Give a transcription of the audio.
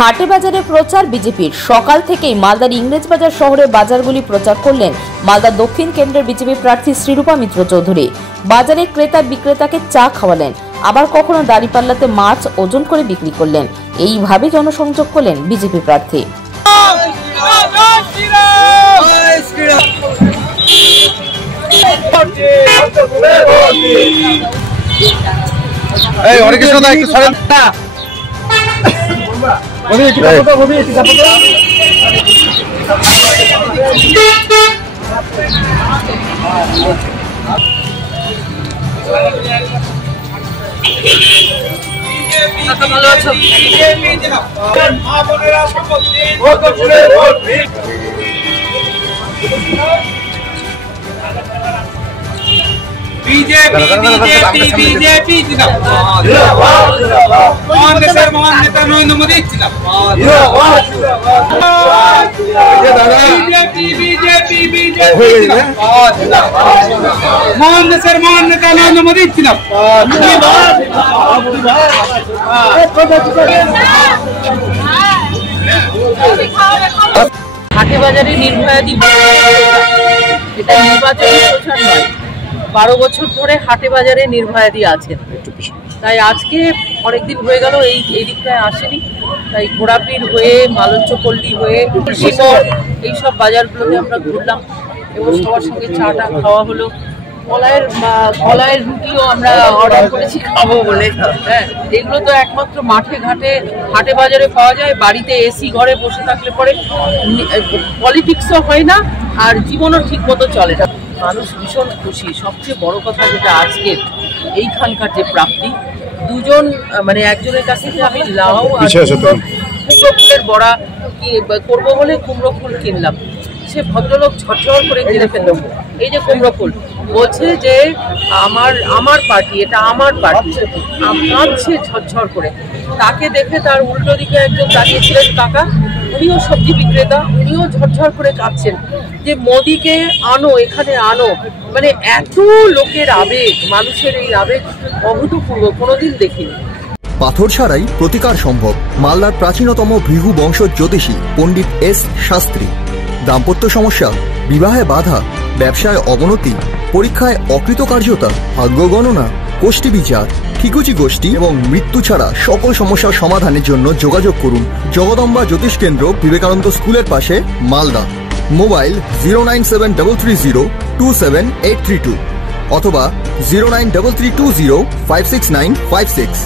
হাটে বাজারে প্রচার বিজেপির। সকাল থেকেই মালদার ইংরেজবাজার শহরের বাজারগুলি প্রচার করলেন মালদা দক্ষিণ কেন্দ্রের বিজেপি প্রার্থী শ্রীরূপা মিত্র চৌধুরী। বাজারে ক্রেতা বিক্রেতাকে চা খাওয়ালেন, আবার কখনো দাঁড়িপাল্লাতে মাছ ওজন করে বিক্রি করলেন। এইভাবে জনসংযোগ করলেন বিজেপি প্রার্থী। ভালো আছো? बीजेपी बीजेपी बीजेपी जिंदाबाद मान सर मान नेता नरेंद्र मोदी जिंदाबाद बीजेपी बीजेपी बीजेपी जिंदाबाद मान सर मान नेता नरेंद्र मोदी जिंदाबाद। হাটে বাজারে নির্ভয়াদি এটা নির্বাচনী প্রচার নয়, 12 বছর ধরে হাটে বাজারে নির্ভয়াদি আছেন। তাই আজকে অনেকদিন হয়ে গেল এই দিকটায় আসেনি, তাই ঘোড়াপির হয়ে মালঞ্চপল্লী হয়ে তুলসীগড় এইসব বাজারগুলোতে আমরা ঘুরলাম এবং সবার সঙ্গে চাটা খাওয়া হলো। কলাইয়ের রুটিও আমরা অর্ডার করেছি খাবো বলে। হ্যাঁ, এগুলো তো একমাত্র মাঠে ঘাটে হাটে বাজারে পাওয়া যায়। বাড়িতে এসি ঘরে বসে থাকলে পরে পলিটিক্সও হয় না আর জীবনও ঠিক মতো চলে না। মানুষ ভীষণ খুশি। সবচেয়ে বড় কথা যেটা আজকের এইখানকার যে প্রাপ্তি, দুজন মানে একজনের কাছ থেকে আমি লাউ আর কুমড়ো ফুলের বড়া করবো বলে কুমড়ো ফুল কিনলাম। সে ভদ্রলোক ঝরঝর করে কিনে ফেললো। এই যে কুমড়ো ফুল বলছে যে আমার পার্টি, এটা আমার পার্টি, কাঁদছে ঝরঝর করে। তাকে দেখে তার উল্টো দিকে একজন দাঁড়িয়েছিলেন কাকা, উনিও সবজি বিক্রেতা, উনিও ঝরঝর করে কাঁদছেন যে মোদিকে আনো, এখানে আনো। মানে এত লোকের আবেগ, মানুষের এই আবেগ অভূতপূর্ব, কোনোদিন দেখিনি। পাথর ছাড়াই প্রতিকার সম্ভব। মালদার প্রাচীনতম ভৃগু বংশ জ্যোতিষী পণ্ডিত এস শাস্ত্রী। দাম্পত্য সমস্যা, বিবাহে বাধা, ব্যবসায় অবনতি, পরীক্ষায় অকৃতকার্যতা, ভাগ্য গণনা, গোষ্ঠী বিচার, ঠিকুচি গোষ্ঠী এবং মৃত্যু ছাড়া সকল সমস্যার সমাধানের জন্য যোগাযোগ করুন জগদম্বা জ্যোতিষ কেন্দ্র, বিবেকানন্দ স্কুলের পাশে, মালদা। মোবাইল 09733027832 অথবা 09332056956।